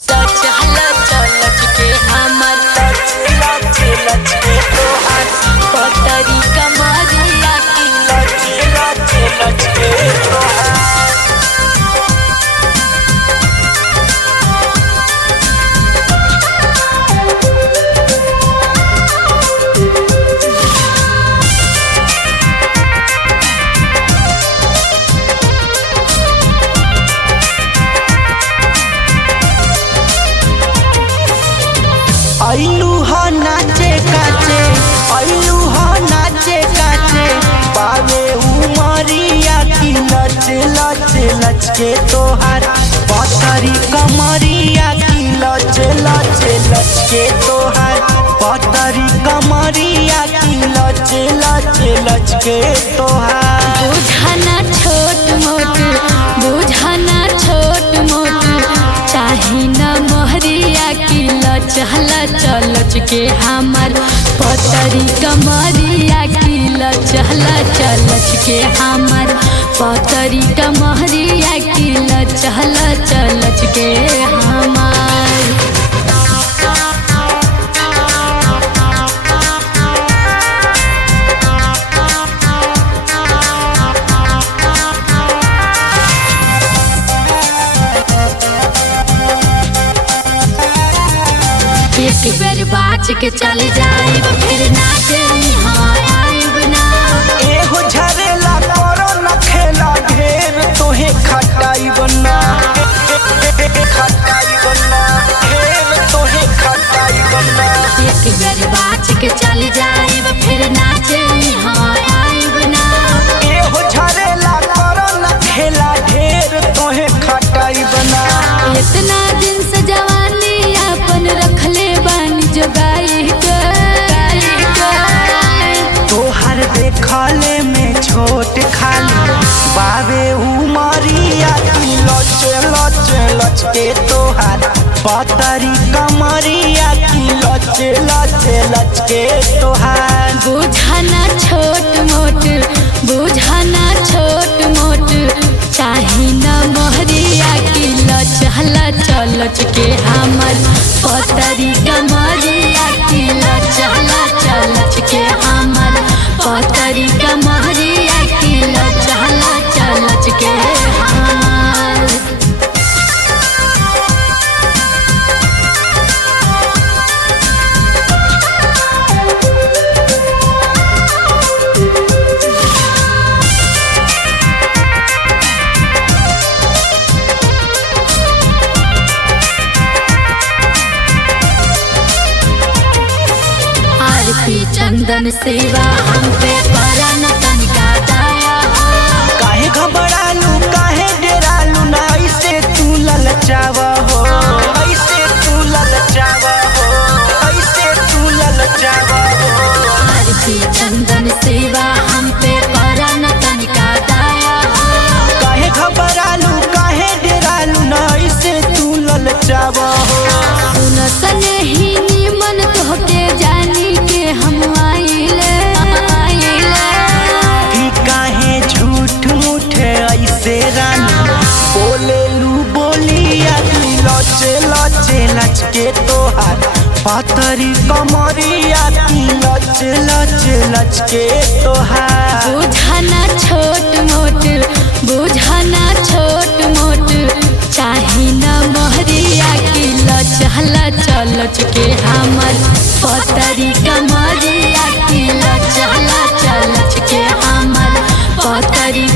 सच लच लच के हमर लच लच के तोहार पतरी कमरिया की लच लच के तोहार। आइलू ह नाचे काचे, आइलू ह नाचे काचे, पावे उमरिया की लच लच लच के तोहार पतरी कमरिया की लच लच लच के तोहार पतरी कमरिया की लच लच लच के तोहार। बुझाना छोट मोट, बुझाना छोट मोट, चाही न मोहरिया की लच लच लच के हमर पतरी कमरिया की लच लच लच के हमर पतरी कमरिया की लच लच लच के हमर। एक बेर बाच के चल जाइब फिर नाचे आइब ना। एहो झरेला करो न खेला ढेर तोहे खटाई बना, खटाई बना, ढेर तोहे खटाई बना। एक बेर बाच के चल जाइब फिर नाचे आइब ना। एहो झरेला करो न खेला ढेर तोहे खटाई बना। इतना दिन से जवानी अपन रखले बानी जोगाई के। तोहर देखले में छोट खाली बाबे उमरिया की लच लच लच के तोहार पतरी कमरिया की लच लच लच के तोहार। बुझाना छोट मोट, बुझाना छोट मोट, चाही न मोहरिया की लच लच लच के हमर पतरी कमरिया की लच लच लच के हमर पतरी कमरिया की लच लच लच के हमर। आरती चंदन सेवा हम पे करन तनिका दया हो। काहे घबरालू काहे डेरालू ना ऐसे तू ललचावा हो, ऐसे तू ललचावा हो, ऐसे तू ललचावा हो। आरती चंदन सेवा हम पे करन तनिका दया हो। काहे घबरालू काहे डेरालू ना ऐसे तू ललचावा हो। सुन सनेही निमन तोहके जानी के हम आइले। कि काहे झूठ मूठ ऐसे रानी बोलेलू बोलिया की लच लच लच के तोहार पतरी कमरिया की लच लच लच के तोहार। बुझाना छोट मोट, बुझाना छोट मोट, चाही न मोहरिया की लच लच लच के हमर पतरी कमरिया की लच लच लच के हमर पतरी